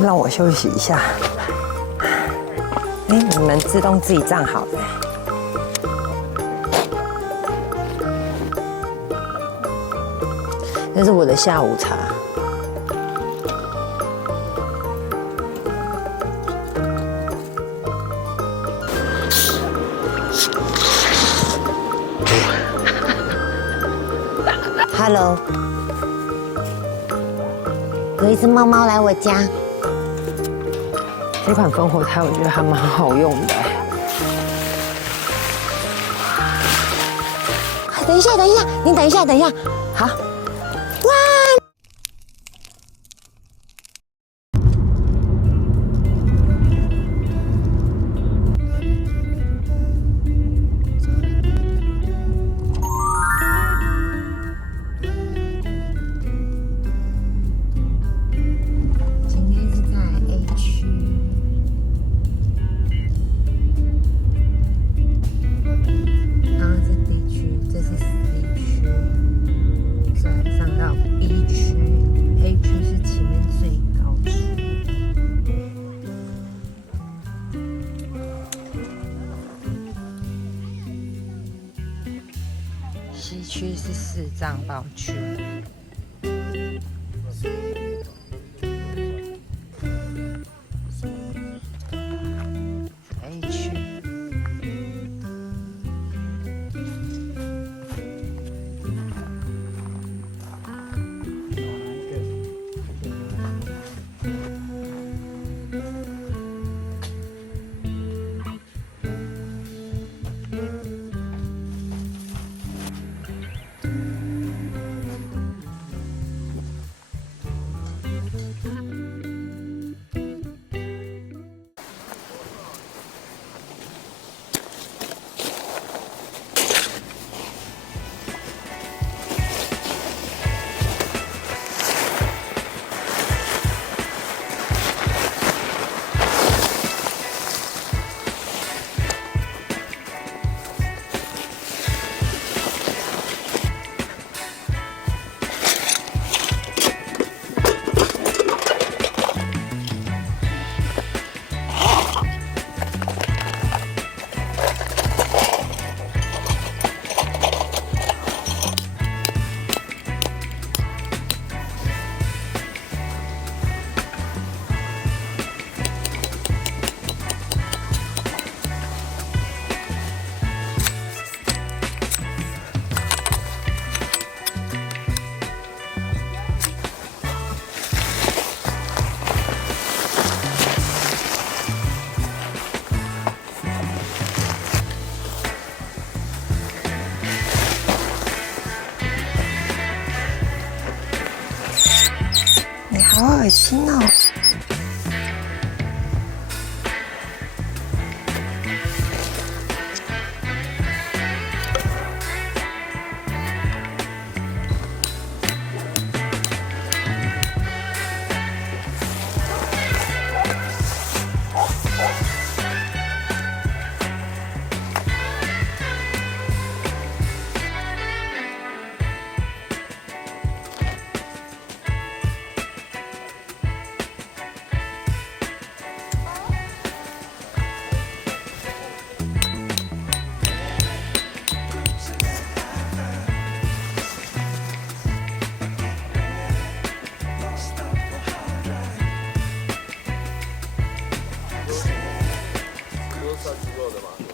让我休息一下。哎，你们自动自己站好了。这是我的下午茶。Hello， 有一只猫猫来我家。这款烽火台我觉得还蛮好用的。等一下，你等一下，好。哇！西区是四藏堡区。A 区。好恶心哦！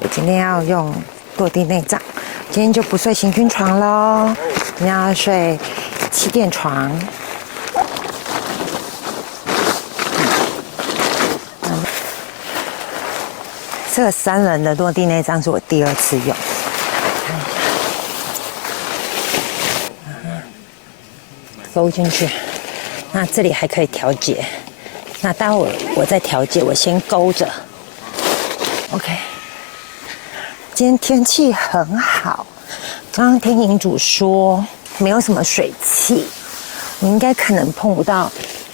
我今天要用落地内帐，今天就不睡行军床喽，今天要睡气垫床。这个3人的落地内帐是我第2次用，勾进去，那这里还可以调节。那待会我再调节，我先勾着。OK， 今天天气很好，刚刚听营主说没有什么水汽，我应该可能碰不到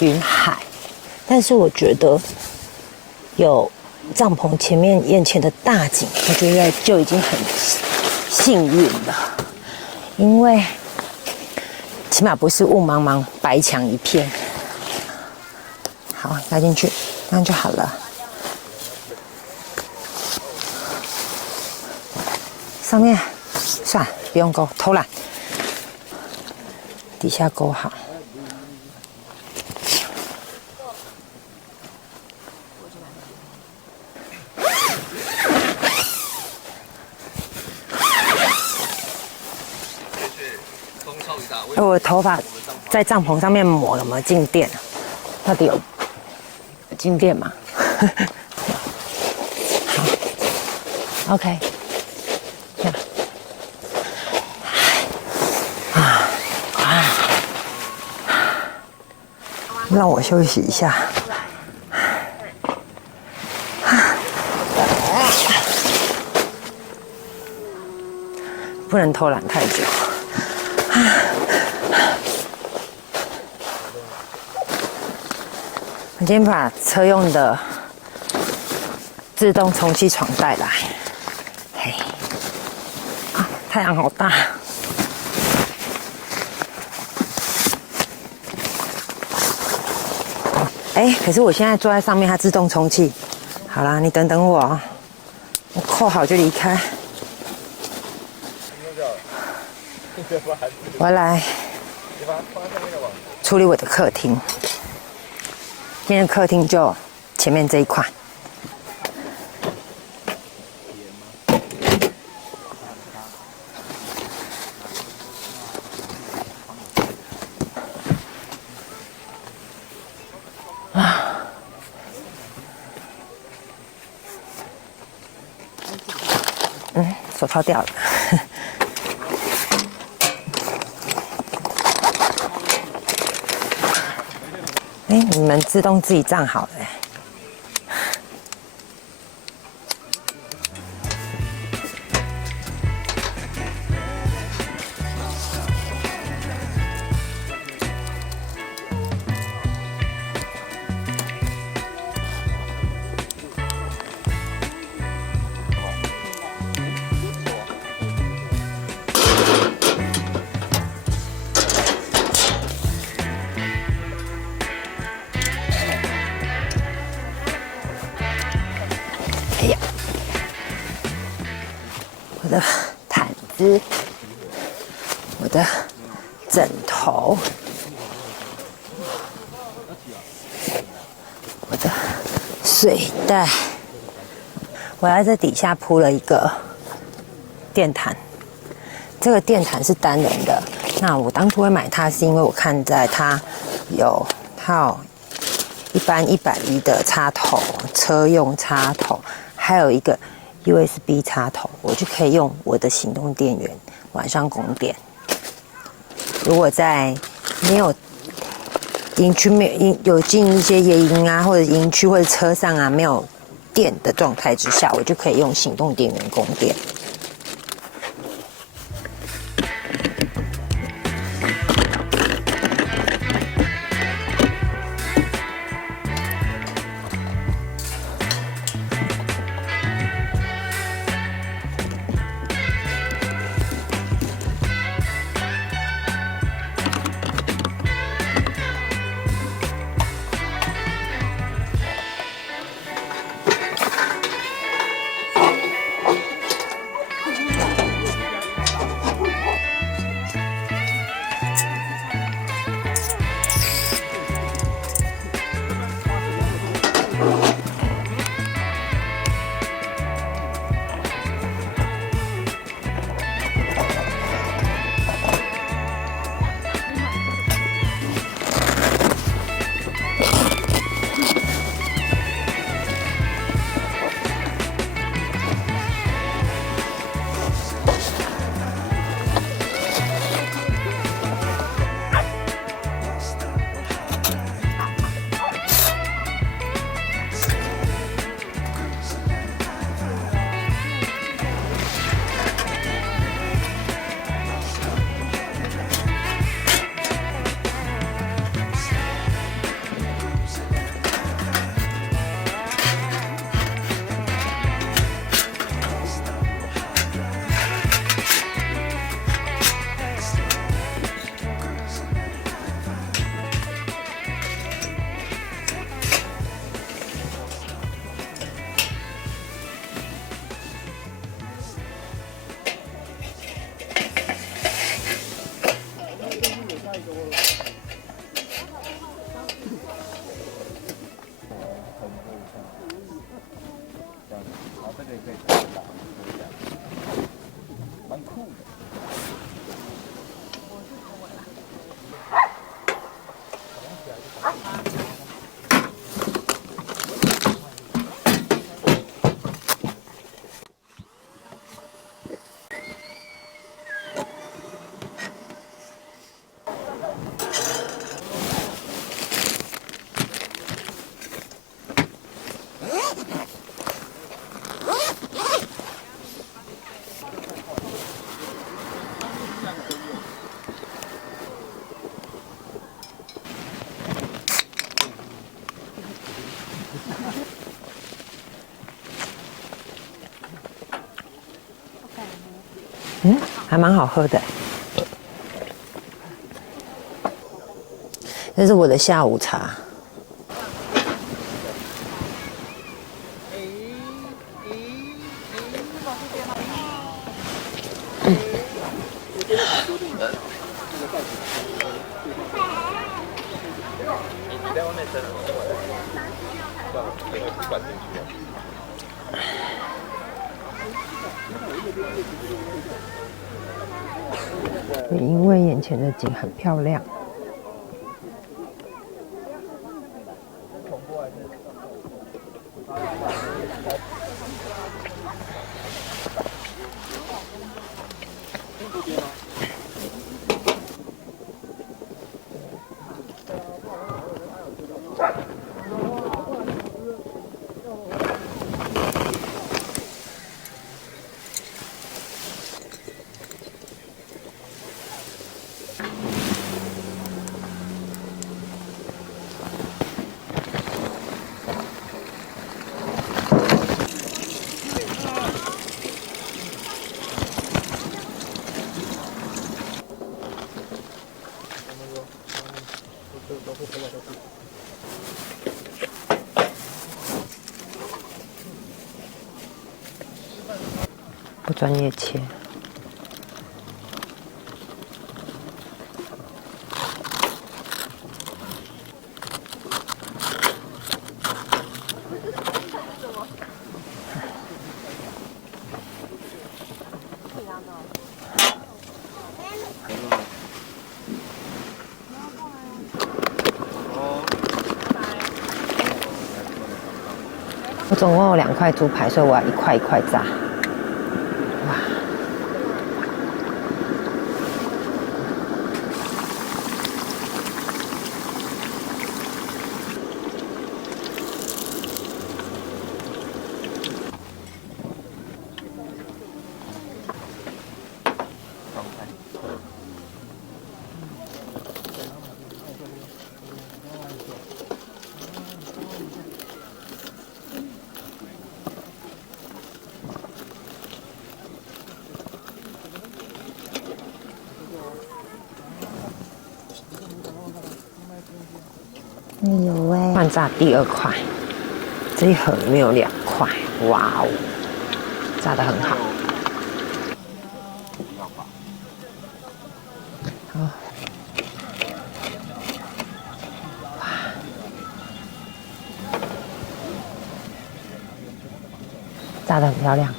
云海，但是我觉得有帐篷前面眼前的大景，我觉得就已经很幸运了，因为起码不是雾茫茫白墙一片。好，压进去，这样就好了。上面算了，不用勾，偷懒。底下勾好。我的头发在帐篷上面抹有没有静电？到底有静电吗？好 ，OK。让我休息一下。不能偷懒太久。我今天把车用的自动充气床带来。嘿，啊，太阳好大。哎，可是我现在坐在上面，它自动充气。好啦，你等等我，我扣好就离开。我来处理我的客厅。今天的客厅就前面这一块。手套掉了。哎，你们自动自己站好了。哎呀，我的毯子，我的枕头，我的睡袋，我在这底下铺了一个电毯。这个电毯是单人的，那我当初会买它，是因为我看在它有一般110的插头，车用插头，还有一个 USB 插头，我就可以用我的行动电源晚上供电。如果在没有营区有进一些野营啊，或者营区或者车上啊没有电的状态之下，我就可以用行动电源供电。嗯，还蛮好喝的。这是我的下午茶。也因为眼前的景很漂亮。不专业切。我总共有2块猪排，所以我要一块一块炸。哇！哎呦喂！换炸第2块，这一盒里面有2块，哇哦，炸得很好。好，哇，炸得很漂亮。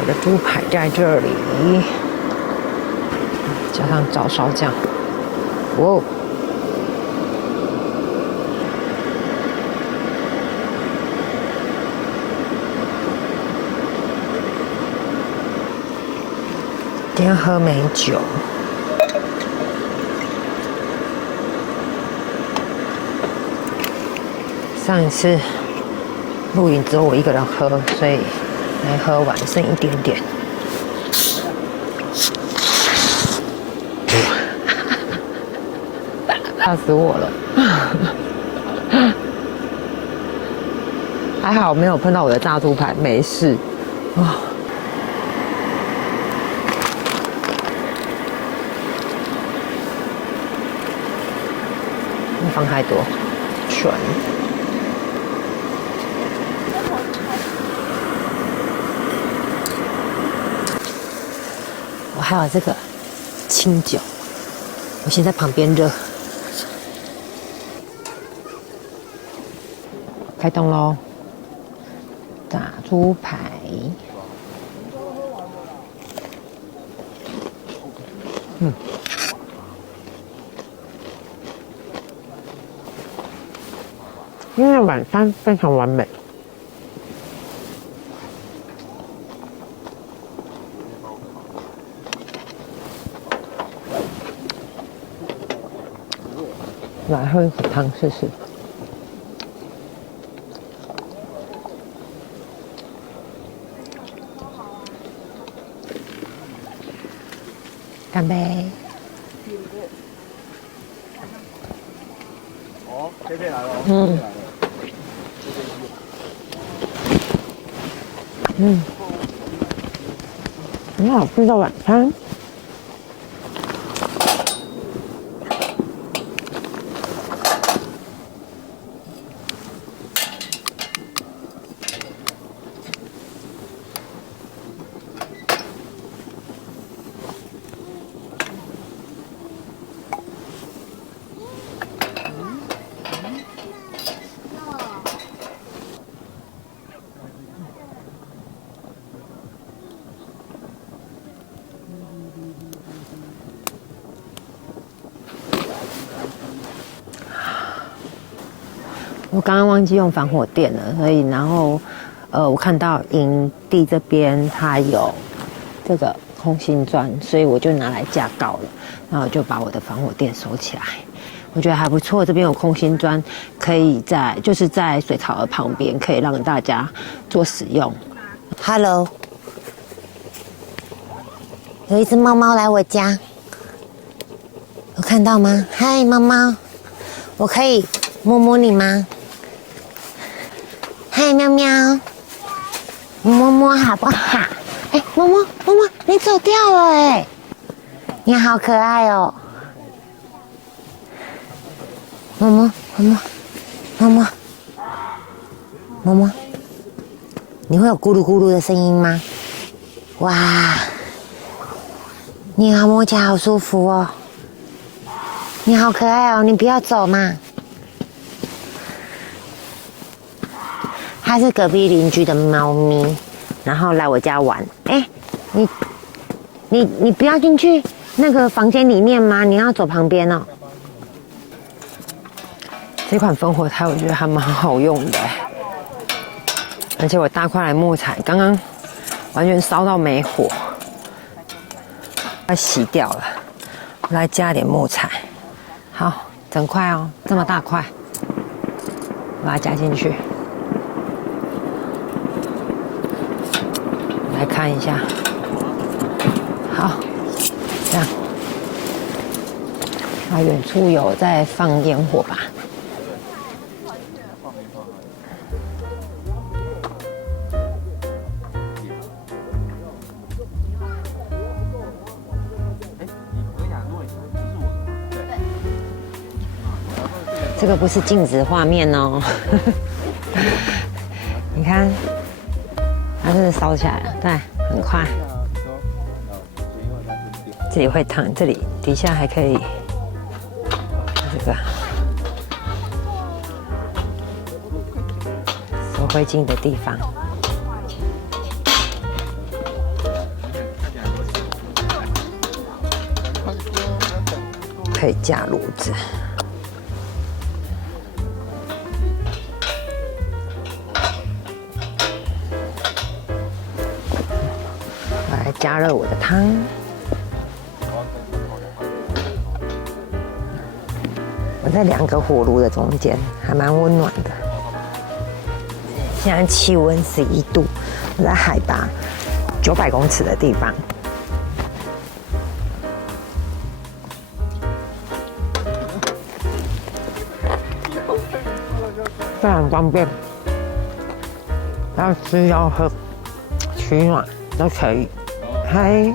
我的猪排在这里，加上照烧酱，哇哦！今天喝美酒，上一次露营只有我一个人喝，所以没喝完，剩一点点。吓死我了！还好没有碰到我的炸猪排，没事。哇！没放太多，纯。我还有这个清酒，我先在旁边热。开动喽！炸猪排，今天的晚餐非常完美。来喝一口汤试试。干杯！嗯嗯，很好吃的晚餐。我刚刚忘记用防火垫了，所以然后我看到营地这边它有这个空心砖，所以我就拿来架高了，然后我就把我的防火垫收起来。我觉得还不错，这边有空心砖，可以就是在水槽的旁边，可以让大家做使用。Hello， 有一只猫猫来我家，有看到吗？嗨，猫猫，我可以摸摸你吗？嗨，喵喵，摸摸好不好？哎，摸摸，你走掉了哎！你好可爱哦，摸摸，你会有咕噜咕噜的声音吗？哇，你好，摸起来好舒服哦。你好可爱哦，你不要走嘛。它是隔壁邻居的猫咪，然后来我家玩。哎，你不要进去那个房间里面吗？你要走旁边哦。这款烽火台我觉得还蛮好用的，而且我大块的木材刚刚完全烧到没火，快熄掉了。我来加点木材，好，整块哦，这么大块，我把它加进去。来看一下，好，这样，啊，远处有在放烟火吧？这个不是静止画面哦，你看，它真的烧起来了，对，很快。这里会烫，这里底下还可以这个收灰烬的地方，可以架炉子。我来加热我的汤。我在2个火炉的中间，还蛮温暖的。现在气温11度，我在海拔900公尺的地方，非常方便。要吃要喝取暖都可以。嗨。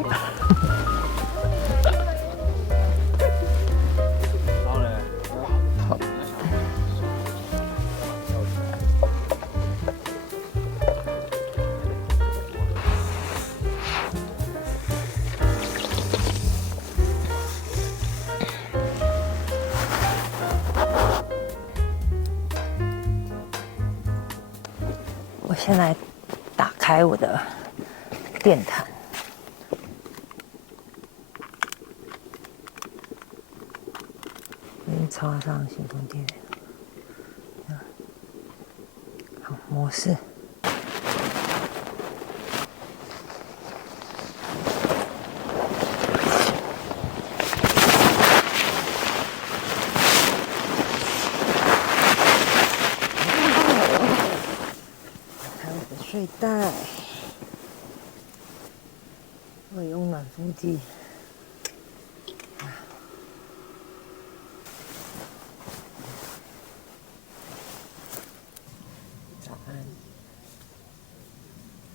我先来打开我的电毯，插上行动电源，好，模式。睡袋，我用暖风机。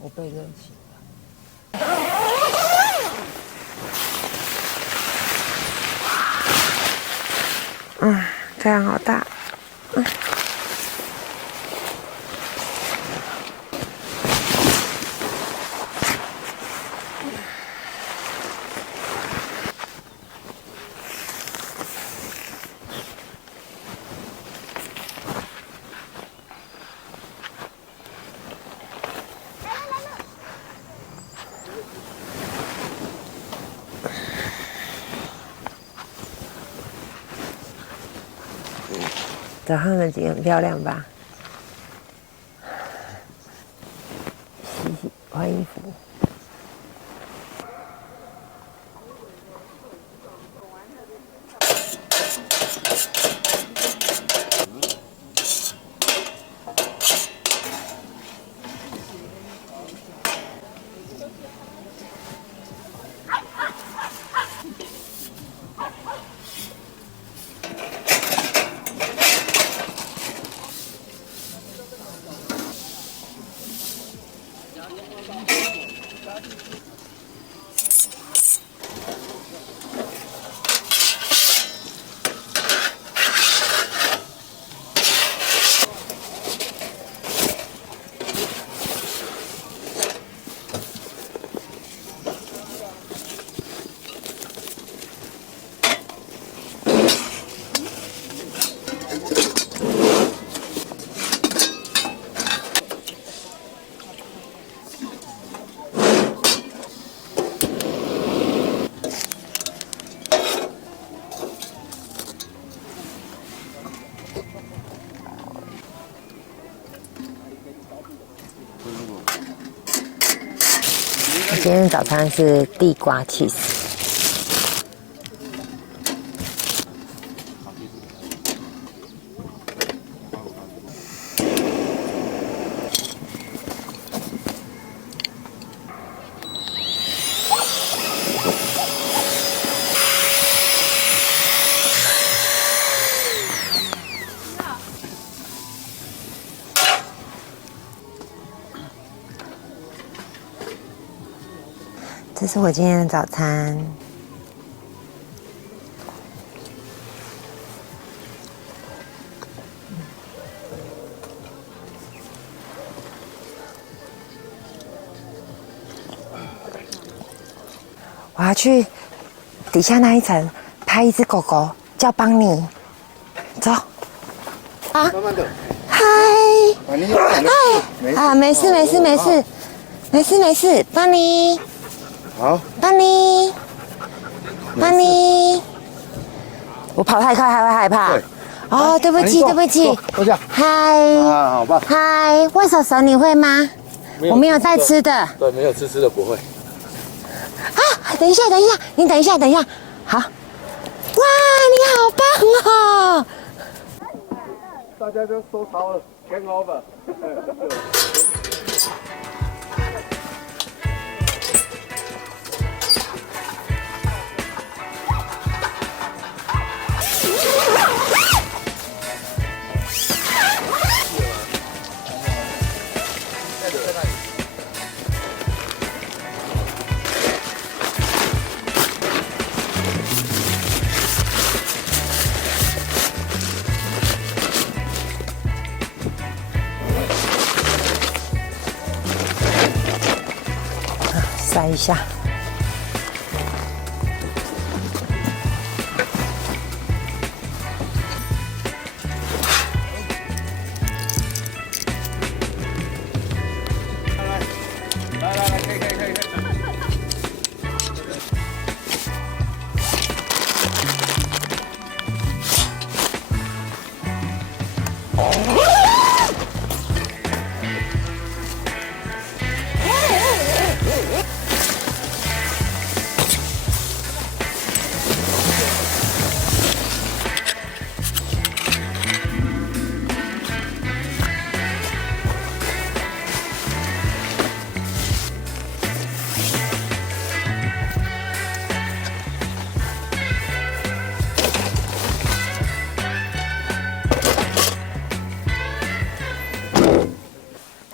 我被热醒了。太阳好大。早上的景很漂亮吧？洗洗换衣服。今天早餐是地瓜 cheese。这是我今天的早餐。我要去底下那一层拍一只狗狗，叫邦尼。走。啊。慢慢的。嗨。嗨。啊，没事没事没事，没事没事，邦尼。好，邦尼，邦尼，我跑太快还会害怕。哦，对不起，对不起。坐下。嗨。啊，好吧。嗨，握手手你会吗？我没有带吃的。对，没有吃的不会。啊，等一下，等一下，你等一下，等一下。好。哇，你好棒哦！大家都收操了 ，game over。晒一下。来，可以。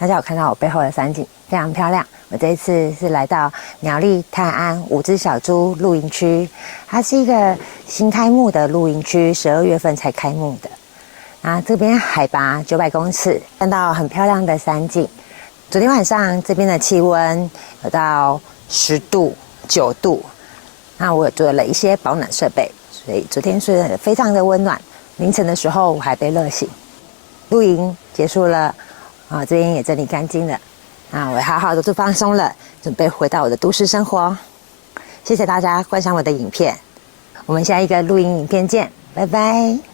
大家有看到我背后的山景，非常漂亮。我这一次是来到苗栗泰安五只小猪露营区，它是一个新开幕的露营区，12月份才开幕的。啊，这边海拔900公尺，看到很漂亮的山景。昨天晚上这边的气温有到10度、9度，那我做了一些保暖设备，所以昨天睡得非常的温暖。凌晨的时候我还被热醒。露营结束了，啊，这边也整理干净了，啊，我好好的做放松了，准备回到我的都市生活。谢谢大家观赏我的影片，我们下一个露营影片见，拜拜。